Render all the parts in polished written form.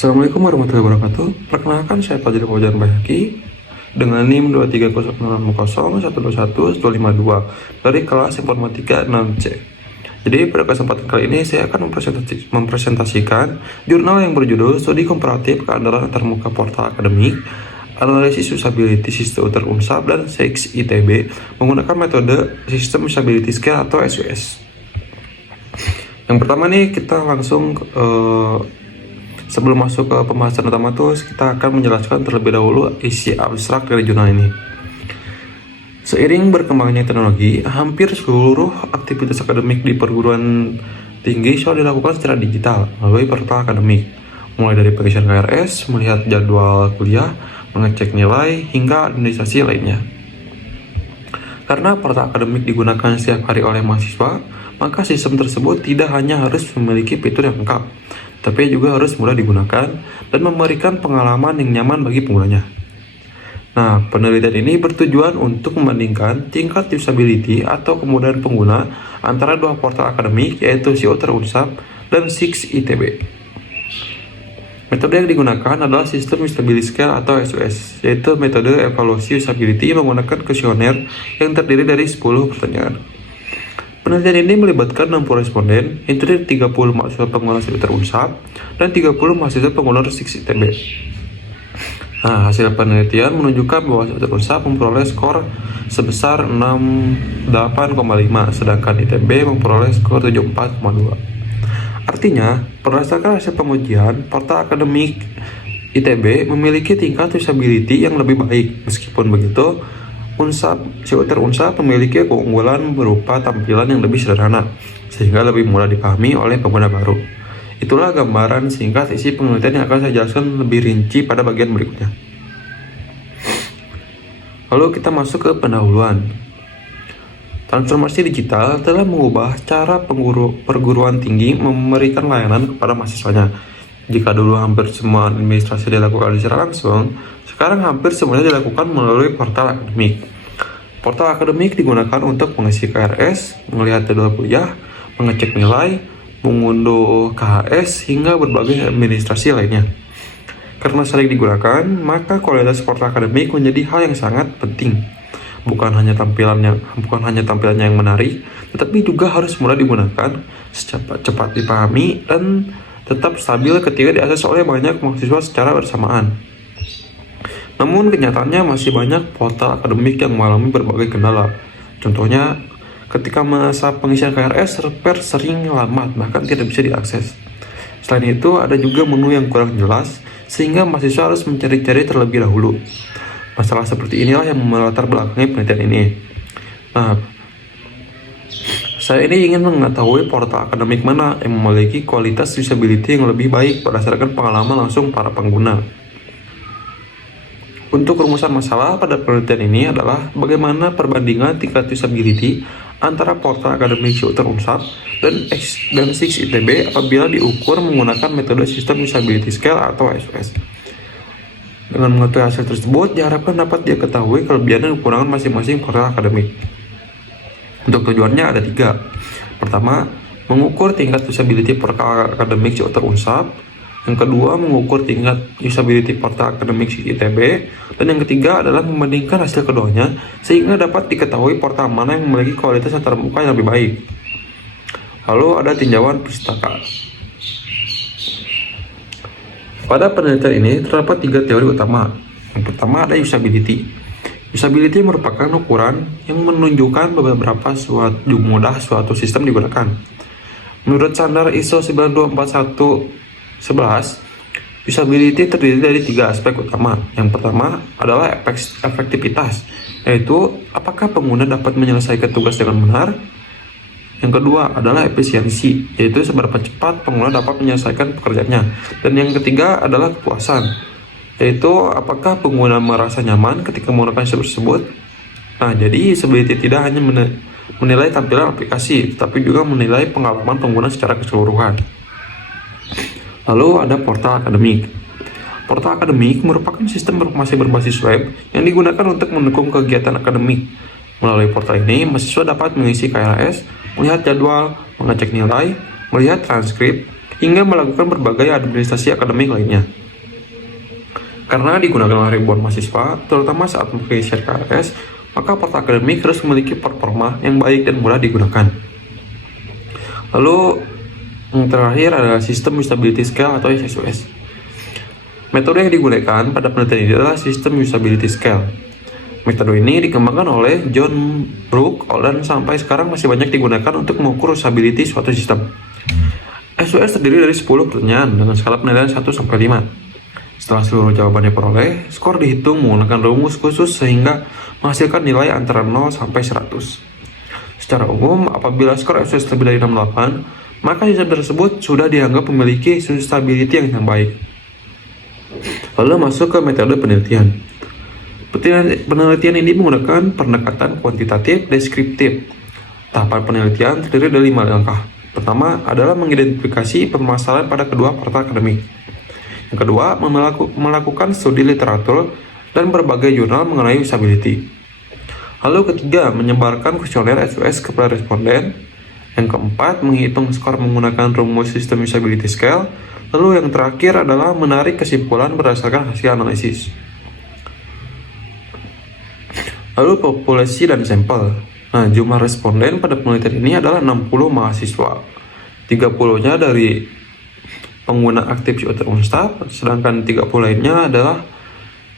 Assalamualaikum warahmatullahi wabarakatuh. Perkenalkan, saya Fajar Fauzan Bayhaqi dengan NIM 23060121252 dari kelas Informatika 6C. Jadi pada kesempatan kali ini saya akan mempresentasikan jurnal yang berjudul Studi Komparatif Keandalan Antarmuka Portal Akademik, Analisis Usability Sistem Unsab dan SEIX ITB menggunakan metode Sistem Usability Scale atau SUS. Yang pertama nih kita langsung sebelum masuk ke pembahasan utama tuh kita akan menjelaskan terlebih dahulu isi abstrak dari jurnal ini. Seiring berkembangnya teknologi, hampir seluruh aktivitas akademik di perguruan tinggi sudah dilakukan secara digital melalui portal akademik, mulai dari pengisian KRS, melihat jadwal kuliah, mengecek nilai, hingga administrasi lainnya. Karena portal akademik digunakan setiap hari oleh mahasiswa, maka sistem tersebut tidak hanya harus memiliki fitur yang lengkap, tapi juga harus mudah digunakan dan memberikan pengalaman yang nyaman bagi penggunanya. Nah, penelitian ini bertujuan untuk membandingkan tingkat usability atau kemudahan pengguna antara dua portal akademik, yaitu SIO Terunsab dan SEIX ITB. Metode yang digunakan adalah Sistem Usability Scale atau SUS, yaitu metode evaluasi usability menggunakan kuesioner yang terdiri dari 10 pertanyaan. Penelitian ini melibatkan 60 responden, yang terdiri 30 mahasiswa pengguna SIO Terunsab dan 30 mahasiswa pengguna SEIX ITB. Nah, hasil penelitian menunjukkan bahwa SIO Terunsab memperoleh skor sebesar 68,5, sedangkan ITB memperoleh skor 74,2. Artinya, berdasarkan hasil pengujian, portal akademik ITB memiliki tingkat usability yang lebih baik. Meskipun begitu, SIO Terunsab memiliki keunggulan berupa tampilan yang lebih sederhana, sehingga lebih mudah dipahami oleh pengguna baru. Itulah gambaran singkat isi penelitian yang akan saya jelaskan lebih rinci pada bagian berikutnya. Lalu kita masuk ke pendahuluan. Transformasi digital telah mengubah cara perguruan tinggi memberikan layanan kepada mahasiswanya. Jika dulu hampir semua administrasi dilakukan secara langsung, sekarang hampir semuanya dilakukan melalui portal akademik. Portal akademik digunakan untuk mengisi KRS, melihat jadwal kuliah, mengecek nilai, mengunduh KHS, hingga berbagai administrasi lainnya. Karena sering digunakan, maka kualitas portal akademik menjadi hal yang sangat penting. Bukan hanya tampilannya yang menarik, tetapi juga harus mudah digunakan, cepat dipahami, dan tetap stabil ketika diakses oleh banyak mahasiswa secara bersamaan. Namun kenyataannya masih banyak portal akademik yang mengalami berbagai kendala. Contohnya, ketika masa pengisian KRS, server sering lambat, bahkan tidak bisa diakses. Selain itu, ada juga menu yang kurang jelas, sehingga mahasiswa harus mencari-cari terlebih dahulu. Masalah seperti inilah yang melatar belakangi penelitian ini. Nah, saya ini ingin mengetahui portal akademik mana yang memiliki kualitas usability yang lebih baik berdasarkan pengalaman langsung para pengguna. Untuk rumusan masalah pada penelitian ini adalah bagaimana perbandingan tingkat usability antara portal akademik SIO Terunsab dan SEIX ITB apabila diukur menggunakan metode Sistem Usability Scale atau SUS. Dengan mengetahui hasil tersebut, diharapkan dapat diketahui kelebihan dan kekurangan masing-masing portal akademik. Untuk tujuannya ada 3. Pertama, mengukur tingkat usability portal akademik SIO Terunsab. Yang kedua, mengukur tingkat usability portal akademik SEIX ITB. Dan yang ketiga adalah membandingkan hasil keduanya sehingga dapat diketahui portal mana yang memiliki kualitas antarmuka yang lebih baik. Lalu ada tinjauan pustaka. Pada penelitian ini terdapat 3 teori utama. Yang pertama ada usability. Usability merupakan ukuran yang menunjukkan beberapa mudah suatu sistem digunakan. Menurut standar ISO 924111, usability terdiri dari 3 aspek utama. Yang pertama adalah efektivitas, yaitu apakah pengguna dapat menyelesaikan tugas dengan benar. Yang kedua adalah efisiensi, yaitu seberapa cepat pengguna dapat menyelesaikan pekerjaannya. Dan yang ketiga adalah kepuasan, yaitu apakah pengguna merasa nyaman ketika menggunakan sistem tersebut. Nah, jadi usability tidak hanya menilai tampilan aplikasi, tapi juga menilai pengalaman pengguna secara keseluruhan. Lalu ada portal akademik. Portal akademik merupakan sistem informasi berbasis web yang digunakan untuk mendukung kegiatan akademik. Melalui portal ini, mahasiswa dapat mengisi KRS, melihat jadwal, mengecek nilai, melihat transkrip, hingga melakukan berbagai administrasi akademik lainnya. Karena digunakan oleh ribuan mahasiswa, terutama saat mengisi KRS, maka portal akademik harus memiliki performa yang baik dan mudah digunakan. Lalu yang terakhir adalah sistem usability scale atau SUS. Metode yang digunakan pada penelitian ini adalah sistem usability scale. Metode ini dikembangkan oleh John Brook dan sampai sekarang masih banyak digunakan untuk mengukur usability suatu sistem. SUS terdiri dari 10 pertanyaan dengan skala penilaian 1 sampai 5. Setelah seluruh jawaban diperoleh, skor dihitung menggunakan rumus khusus sehingga menghasilkan nilai antara 0 sampai 100. Secara umum, apabila skor SUS lebih dari 68, maka sistem tersebut sudah dianggap memiliki usability yang baik. Lalu masuk ke metode penelitian. Penelitian ini menggunakan pendekatan kuantitatif deskriptif. Tahapan penelitian terdiri dari 5 langkah. Pertama adalah mengidentifikasi permasalahan pada kedua portal akademik. Yang kedua, melakukan studi literatur dan berbagai jurnal mengenai usability. Lalu ketiga, menyebarkan kuesioner SUS kepada responden. Yang keempat, menghitung skor menggunakan rumus sistem usability scale. Lalu yang terakhir adalah menarik kesimpulan berdasarkan hasil analisis. Lalu populasi dan sampel. Nah, jumlah responden pada penelitian ini adalah 60 mahasiswa. 30-nya dari pengguna aktif Ciuter Unstap, sedangkan 30 lainnya adalah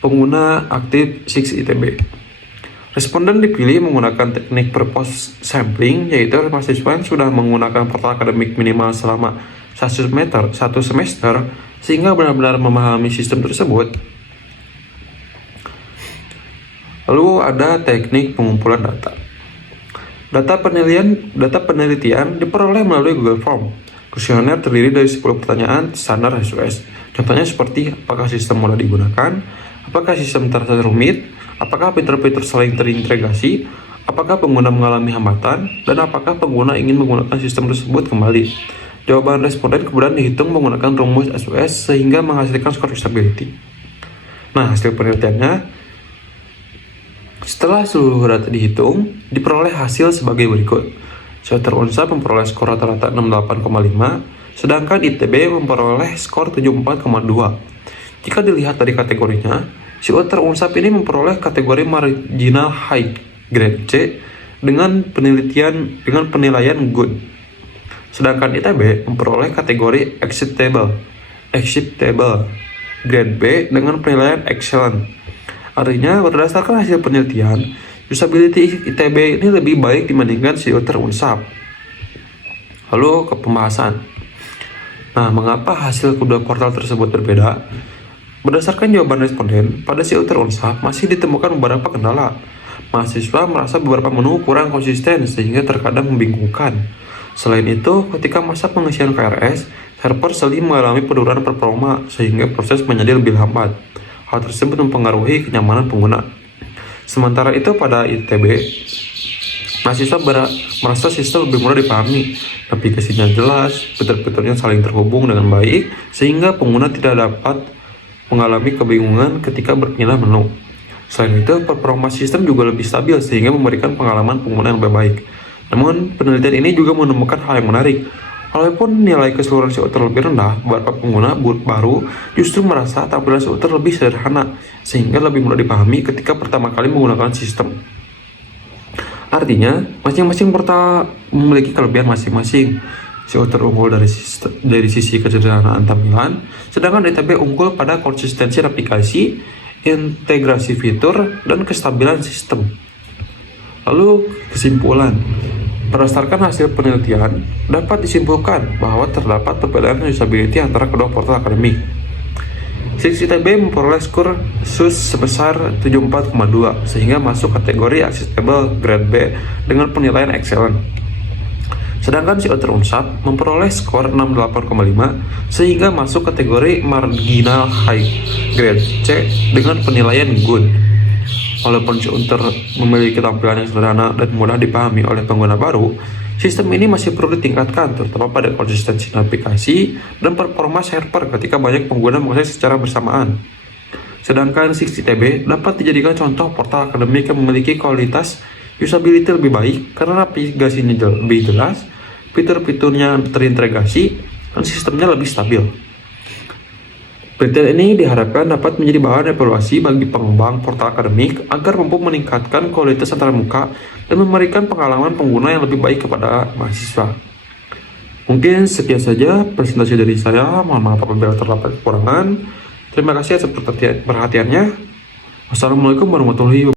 pengguna aktif SIX ITB. Responden dipilih menggunakan teknik purpose sampling, yaitu mahasiswa yang sudah menggunakan portal akademik minimal selama 1 semester, sehingga benar-benar memahami sistem tersebut. Lalu ada teknik pengumpulan data. Data penelitian diperoleh melalui Google Form. Kuesioner terdiri dari 10 pertanyaan standar SUS. Contohnya seperti apakah sistem mudah digunakan, apakah sistem terasa rumit, apakah fitur-fitur saling terintegrasi, apakah pengguna mengalami hambatan, dan apakah pengguna ingin menggunakan sistem tersebut kembali. Jawaban responden kemudian dihitung menggunakan rumus SUS sehingga menghasilkan skor usability. Nah, hasil penelitiannya, setelah seluruh data dihitung, diperoleh hasil sebagai berikut. Ciuter Unstap memperoleh skor rata-rata 68,5, sedangkan ITB memperoleh skor 74,2. Jika dilihat dari kategorinya, Ciuter Unstap ini memperoleh kategori marginal high grade C dengan penilaian good. Sedangkan ITB memperoleh kategori acceptable grade B dengan penilaian excellent. Artinya, berdasarkan hasil penelitian, usability ITB ini lebih baik dibandingkan Ciuter Unstap. Lalu ke pembahasan. Nah, mengapa hasil kedua portal tersebut berbeda? Berdasarkan jawaban responden, pada Ciuter Unstap masih ditemukan beberapa kendala. Mahasiswa merasa beberapa menu kurang konsisten sehingga terkadang membingungkan. Selain itu, ketika masa pengisian KRS, server sering mengalami penurunan performa sehingga proses menjadi lebih lambat. Hal tersebut mempengaruhi kenyamanan pengguna. Sementara itu pada ITB, mahasiswa merasa sistem lebih mudah dipahami, aplikasinya jelas, fitur-fiturnya saling terhubung dengan baik, sehingga pengguna tidak dapat mengalami kebingungan ketika berpindah menu. Selain itu, performa sistem juga lebih stabil sehingga memberikan pengalaman pengguna yang lebih baik. Namun, penelitian ini juga menemukan hal yang menarik. Walaupun nilai keseluruhan Ciuter lebih rendah, beberapa pengguna baru justru merasa tampilan Ciuter lebih sederhana, sehingga lebih mudah dipahami ketika pertama kali menggunakan sistem. Artinya, masing-masing portal memiliki kelebihan masing-masing. Ciuter unggul dari sisi kesederhanaan tampilan, sedangkan ITB unggul pada konsistensi aplikasi, integrasi fitur, dan kestabilan sistem. Lalu, kesimpulan. Berdasarkan hasil penelitian, dapat disimpulkan bahwa terdapat perbedaan usability antara kedua portal akademik. SIX ITB memperoleh skor SUS sebesar 74,2 sehingga masuk kategori acceptable grade B dengan penilaian excellent. Sedangkan Ciuter Unstap memperoleh skor 68,5 sehingga masuk kategori marginal high grade C dengan penilaian good. Walaupun Ciuter memiliki tampilan yang sederhana dan mudah dipahami oleh pengguna baru, sistem ini masih perlu ditingkatkan, terutama pada konsistensi navigasi dan performa server ketika banyak pengguna mengakses secara bersamaan. Sedangkan SIX ITB dapat dijadikan contoh portal akademik yang memiliki kualitas usability lebih baik karena navigasinya lebih jelas, fitur-fiturnya terintegrasi, dan sistemnya lebih stabil. Penelitian ini diharapkan dapat menjadi bahan evaluasi bagi pengembang portal akademik agar mampu meningkatkan kualitas antarmuka dan memberikan pengalaman pengguna yang lebih baik kepada mahasiswa. Mungkin sekian saja presentasi dari saya. Mohon maaf apabila terdapat kekurangan. Terima kasih atas perhatiannya. Wassalamualaikum warahmatullahi wabarakatuh.